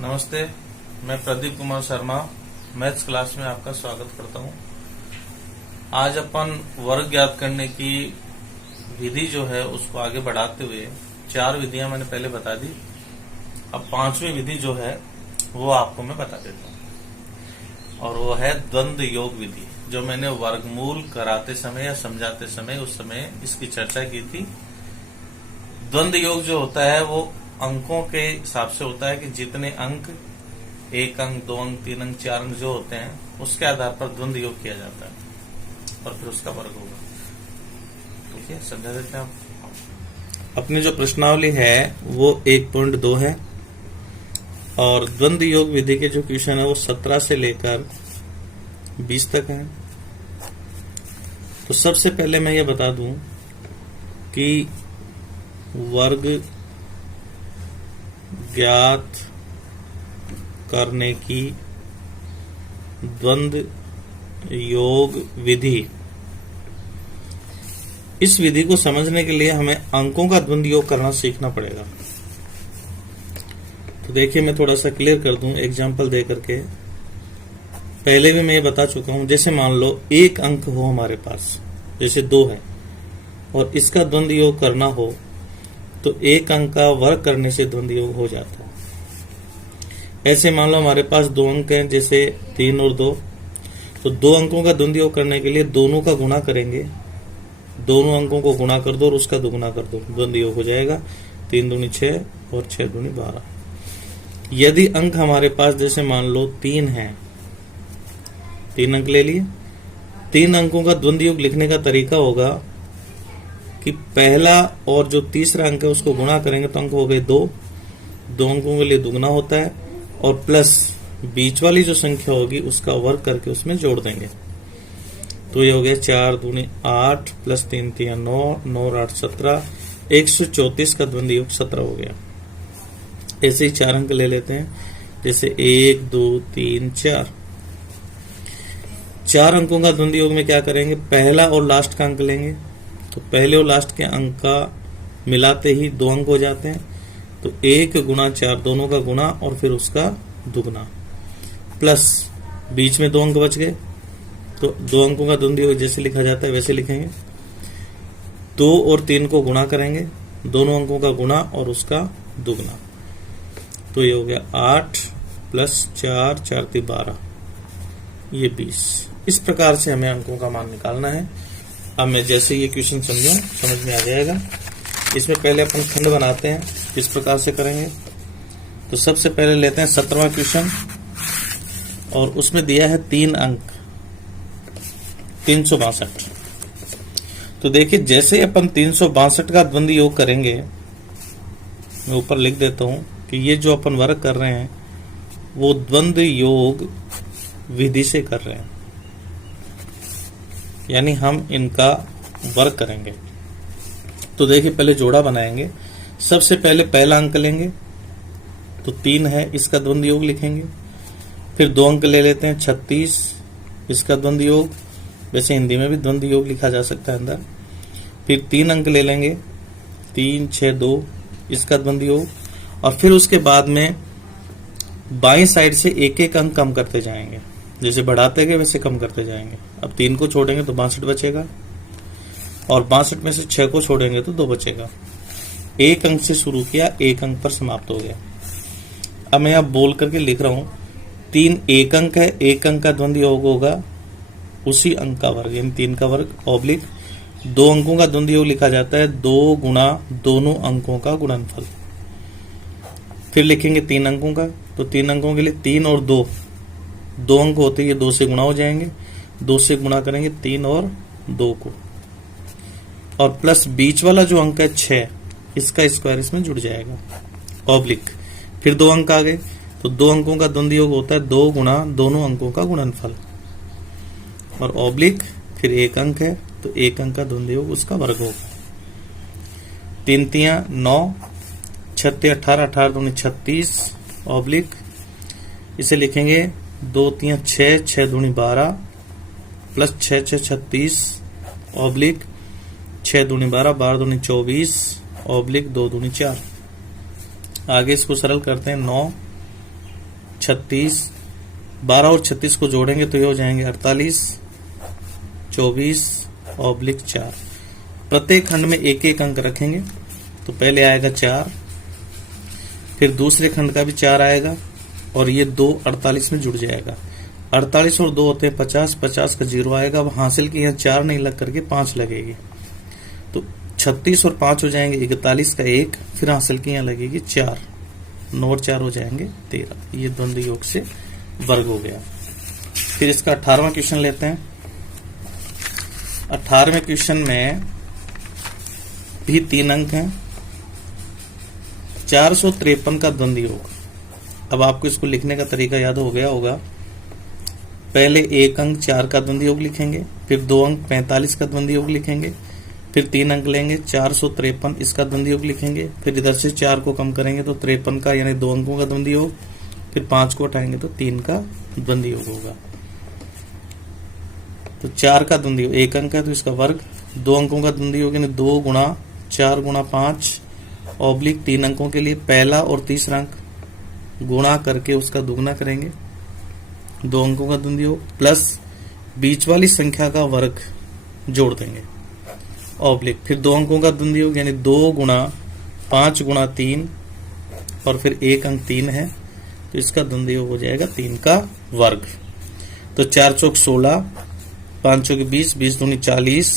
नमस्ते, मैं Pradeep Kumar Sharma maths class में आपका स्वागत करता हूं। आज अपन वर्ग ज्ञात करने की विधि जो है उसको आगे बढ़ाते हुए 4 विधियां मैंने पहले बता दी। अब 5वीं विधि जो है वो आपको मैं बता देता हूं और वो है द्वंद्व योग विधि, जो मैंने वर्गमूल कराते समय या समझाते समय उस समय इसकी चर्चा की थी। द्वंद्व योग जो होता है वो अंकों के हिसाब से होता है कि जितने अंक 1 अंक 2 अंक 3 अंक 4 अंक जो होते हैं उसके आधार पर द्वंद्व योग किया जाता है और फिर उसका वर्ग होगा। ठीक है, समझा देते हैं आप। अपनी जो प्रश्नावली है वो 1.2 है और द्वंद्व योग विधि के जो क्वेश्चन है वो 17 से लेकर 20 तक है। तो सबसे पहले मैं ये बता दूं कि वर्ग ज्ञात करने की द्वंद्व योग विधि, इस विधि को समझने के लिए हमें अंकों का द्वंद्व योग करना सीखना पड़ेगा। तो देखिए, मैं थोड़ा सा क्लियर कर दूं एग्जांपल दे करके। पहले भी मैं ये बता चुका हूं, जैसे मान लो एक अंक हो हमारे पास, जैसे 2 है और इसका द्वंद्व योग करना हो तो एक अंक का वर्ग करने से द्वंद्व योग हो जाता है। ऐसे मान लो हमारे पास 2 अंक हैं, जैसे 3 और 2, तो 2 अंकों का द्वंद्व योग करने के लिए दोनों का गुणा करेंगे, दोनों अंकों को गुणा कर दो और उसका दुगुना कर दो, द्वंद्व योग हो जाएगा। 3 दूनी 6 और 6 दूनी 12। यदि अंक हमारे पास जैसे मान लो 3 है, 3 अंक ले लिए, 3 अंकों का द्वंद्व योग लिखने का तरीका होगा कि पहला और जो तीसरा अंक है उसको गुणा करेंगे तो अंक हो गए 2 अंकों के लिए दुगना होता है और प्लस बीच वाली जो संख्या होगी उसका वर्ग करके उसमें जोड़ देंगे। तो ये हो गया 4 दूनी 8 प्लस 3 3 9 9 और 8 17, 134 का द्वंद्व योग 17 हो गया। ऐसे ही 4 अंक ले लेते हैं, जैसे 1 2 3 4। 4 अंकों का द्वंद्व योग में क्या करेंगे, पहला और लास्ट का अंक लेंगे, तो पहले और लास्ट के अंक का मिलाते ही 2 अंक हो जाते हैं। तो 1 गुणा 4 दोनों का गुणा और फिर उसका दुगना, प्लस बीच में 2 अंक बच गए, तो 2 अंकों का द्वंद्व योग जैसे लिखा जाता है वैसे लिखेंगे। 2 और 3 को गुणा करेंगे, दोनों अंकों का गुणा और उसका दुगना, तो ये हो गया 8 प्लस 4 4 3 12, ये 20। इस प्रकार से हमें अंकों का मान निकालना है। अब मैं जैसे ये क्वेश्चन समझ में आ जाएगा। इसमें पहले अपन खंड बनाते हैं, किस प्रकार से करेंगे। तो सबसे पहले लेते हैं 17वां क्वेश्चन और उसमें दिया है 3 अंक 362। तो देखिए, जैसे अपन 362 का द्वंद्व योग करेंगे, मैं ऊपर लिख देता हूं कि ये जो अपन वर्ग कर रहे हैं वो द्वंद्व योग विधि से कर रहे हैं, यानी हम इनका वर्ग करेंगे। तो देखिए, पहले जोड़ा बनाएंगे। सबसे पहले पहला अंक लेंगे, तो 3 है, इसका द्वंद्व योग लिखेंगे। फिर 2 अंक ले लेते हैं 36, इसका द्वंद्व योग, वैसे हिंदी में भी द्वंद्व योग लिखा जा सकता है अंदर। फिर 3 अंक ले लेंगे, 3 6 2, इसका द्वंद्व योग, और फिर उसके बाद में बाईं साइड से एक एक अंक कम करते जाएंगे, जैसे बढ़ाते गए वैसे कम करते जाएंगे। अब 3 को छोड़ेंगे तो 62 बचेगा और 62 में से 6 को छोड़ेंगे तो 2 बचेगा। 1 अंक से शुरू किया, 1 अंक पर समाप्त हो गया। अब मैं यहां बोल करके लिख रहा हूं, 3 एक अंक है, 1 अंक का द्वंद्व योग होगा उसी अंक का वर्ग, यानी 3 का वर्ग ऑब्लिक 2 अंकों का द्वंद्व योग लिखा जाता है 2 गुणा दोनों अंकों का गुणनफल। फिर लिखेंगे 3 अंकों का, तो 3 अंकों के लिए 3 और 2 अंक होते हैं, 2 से गुणा हो जाएंगे, 2 से गुणा करेंगे 3 और 2 को, और प्लस बीच वाला जो अंक है 6, इसका स्क्वायर इसमें जुड़ जाएगा ऑब्लिक। फिर 2 अंक आ गए, तो 2 अंकों का द्वंद्व योग होता है 2 गुणा दोनों अंकों का गुणनफल और ऑब्लिक, फिर 1 अंक है तो 1 अंक का द्वंद्व योग उसका वर्ग होगा। 3 3 9, 6 18 18 दूनी 36 ऑब्लिक, इसे लिखेंगे 2 3 6 6 दूनी 12 प्लस 6 6 36 ऑब्लिक 6 दूनी 12 12 दूनी 24 ऑब्लिक 2 दूनी 4। आगे इसको सरल करते हैं, 9 36, 12 और 36 को जोड़ेंगे तो ये हो जाएंगे 48, 24 ऑब्लिक 4। प्रत्येक खंड में एक एक अंक रखेंगे। तो पहले आएगा 4, फिर दूसरे खंड का भी 4 आएगा और ये 2 48 में जुड़ जाएगा। 48 और 2 होते हैं 50, 50 का 0 आएगा। अब हासिल की यहाँ 4 नहीं लग करके 5 लगेगी, तो 36 और 5 हो जाएंगे 41 का 1, फिर हासिल की यहाँ लगेगी 4, 9 और 4 हो जाएंगे 13। ये द्वंद्व योग से वर्ग हो गया। फिर इसका 18वां क्वेश्चन लेते हैं। 18वें क्वेश्चन में भी 3 अंक हैं। 453 का द्वंद्व योग। अब आपको इसको लिखने का तरीका याद हो गया होगा। पहले 1 अंक 4 का द्वंद्व योग लिखेंगे, फिर 2 अंक 45 का द्वंद्व योग लिखेंगे, फिर 3 अंक लेंगे 453 इसका द्वंद्व योग लिखेंगे, फिर इधर से 4 को कम करेंगे तो 53 का यानी 2 अंकों का द्वंद्व योग, फिर 5 को हटाएंगे तो 3 का द्वंद्व योग होगा। तो 4 का द्वंद्व योग 1 अंक है तो इसका वर्ग, 2 अंकों का द्वंद्व योग यानी 2 गुणा 4 गुणा 5 ऑब्लिक 3 अंकों के लिए पहला और तीसरा अंक गुणा करके उसका दुगना करेंगे, 2 अंकों का द्वंद्व योग प्लस बीच वाली संख्या का वर्ग जोड़ देंगे ऑब्लिक, फिर 2 अंकों का द्वंद्व योग यानी 2 गुणा 5 गुणा 3 और फिर 1 अंक 3 है तो इसका द्वंद्व योग हो जाएगा 3 का वर्ग। तो 4 चौक 16, 5 चौक 20, 20 दूनी 40,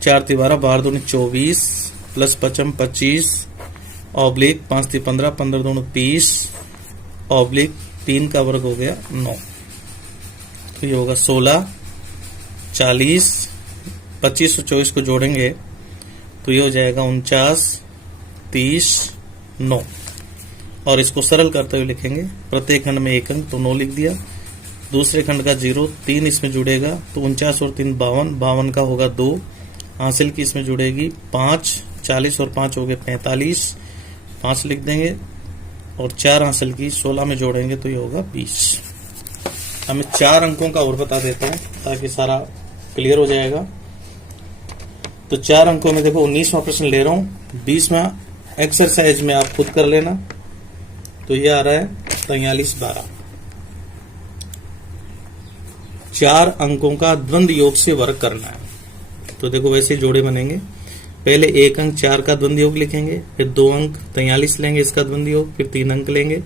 4 ती 12, 12 दूनी 24 प्लस 55 25 ऑब्लिक 5 ती 15, 15 दूनी 30 ऑब्लिक 3 का वर्ग हो गया 9। तो ये होगा 16, 40, 25 और 24 को जोड़ेंगे तो ये हो जाएगा 49, 30, 9 और इसको सरल करते हुए लिखेंगे। प्रत्येक खंड में 1 अंक तो 9 लिख दिया, दूसरे खंड का 0, 3 इसमें जुड़ेगा तो 49 और 3 52, 52 का होगा 2, हासिल की इसमें जुड़ेगी 5, 40 और 5 हो गए 45, 5 लिख देंगे और 4 हासिल की 16 में जोड़ेंगे तो ये होगा 20। हमें 4 अंकों का और बता देते हैं ताकि सारा क्लियर हो जाएगा। तो 4 अंकों में देखो 19वां प्रश्न ले रहा हूं, 20वां एक्सरसाइज में आप खुद कर लेना। तो ये आ रहा है 43 12। 4 अंकों का द्वंद्व योग से वर्ग करना है। तो देखो वैसे जोड़े बनेंगे। पहले 1 अंक 4 का द्वंद्व योग लिखेंगे, फिर 2 अंक 43 लेंगे इसका द्वंद्व योग, फिर 3 अंक लेंगे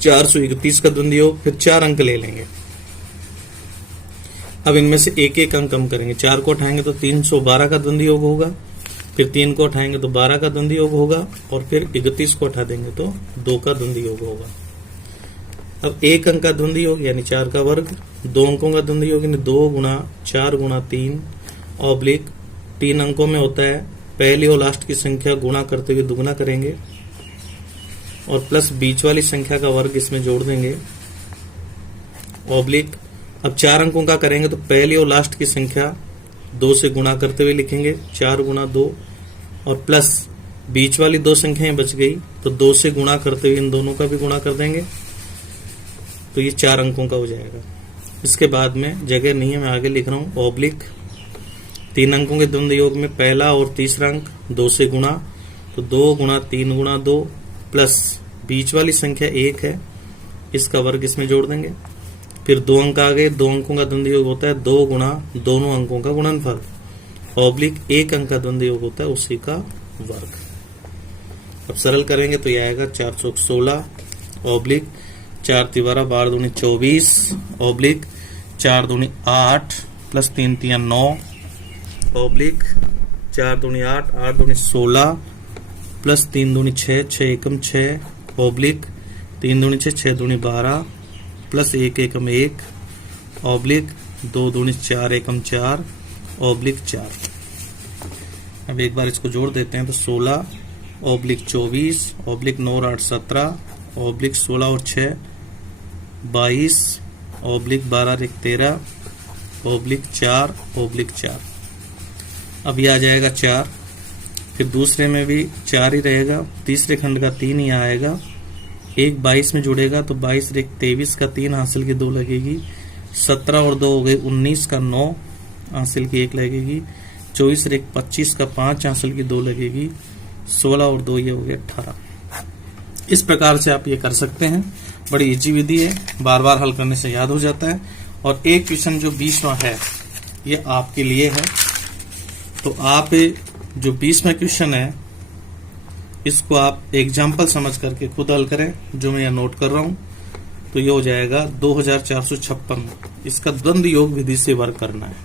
431 का द्वंद्व योग, फिर 4 अंक ले लेंगे। अब इनमें से एक एक अंक कम करेंगे। 4 को उठाएंगे तो 312 का द्वंद्व योग होगा, फिर 3 को उठाएंगे तो 12 का द्वंद्व योग होगा और फिर 31 को उठा देंगे तो 2 का द्वंद्व योग होगा। अब 1 अंक का द्वंद्व योग यानी 4 का वर्ग, 2 अंकों का द्वंद्व योग यानी 2 गुणा 4 गुणा 3 ऑब्लिक 3 अंकों में होता है पहली और लास्ट की संख्या गुणा करते हुए दुगना करेंगे और प्लस बीच वाली संख्या का वर्ग इसमें जोड़ देंगे ऑब्लिक। अब 4 अंकों का करेंगे तो पहली और लास्ट की संख्या 2 से गुणा करते हुए लिखेंगे 4 गुणा 2 और प्लस बीच वाली 2 संख्याएं बच गई तो 2 से गुणा करते हुए इन दोनों का भी गुणा कर देंगे तो ये 4 अंकों का हो जाएगा। इसके बाद में जगह नहीं है, मैं आगे लिख रहा हूं ऑब्लिक 3 अंकों के द्वंद्व योग में पहला और तीसरा अंक 2 से गुणा तो 2 गुणा 3 गुणा 2 प्लस बीच वाली संख्या 1 है इसका वर्ग इसमें जोड़ देंगे। फिर 2 अंक आ गए, 2 अंकों का द्वंद्व योग होता है 2 गुणा दोनों अंकों का गुणनफल ऑब्लिक 1 अंक का द्वंद्व योग होता है उसी का वर्ग। अब सरल करेंगे तो यह आएगा 4 चौक 16 ऑब्लिक 4 ती 12, 12 दूनी 24 ऑब्लिक 4 दूनी 8 प्लस 3 तियां 9 ऑब्लिक 4 दूनी 8, 8 दूनी 16 प्लस 3 दूनी 6, 6 एकम 6 ऑब्लिक 3 दूनी 6, 6 दूनी 12 प्लस 1 एकम 1 ऑब्लिक 2 दूनी 4 एकम 4 ऑब्लिक 4। अब एक बार इसको जोड़ देते हैं तो 16 ऑब्लिक 24 ऑब्लिक 9 और 8 17 ऑब्लिक 16 और 6 22 ऑब्लिक 12 एक 13 ऑब्लिक 4 ऑब्लिक 4। अब ये आ जाएगा 4, फिर दूसरे में भी 4 ही रहेगा, तीसरे खंड का 3 ही आएगा, एक 22 में जुड़ेगा तो 22 एक 23 का 3 हासिल की 2 लगेगी, 17 और 2 हो गए 19 का 9 हासिल की 1 लगेगी, 24 एक 25 का 5 हासिल की 2 लगेगी, 16 और 2 ये हो गए 18। इस प्रकार से आप ये कर सकते हैं। बड़ी इजी विधि है, बार बार हल करने से याद हो जाता है। और एक क्वेश्चन जो 20वां है ये आपके लिए है, तो आप जो 20वां क्वेश्चन है इसको आप एग्जाम्पल समझ करके खुद हल करें, जो मैं यहाँ नोट कर रहा हूं। तो ये हो जाएगा 2456। इसका द्वंद्व योग विधि से वर्क करना है।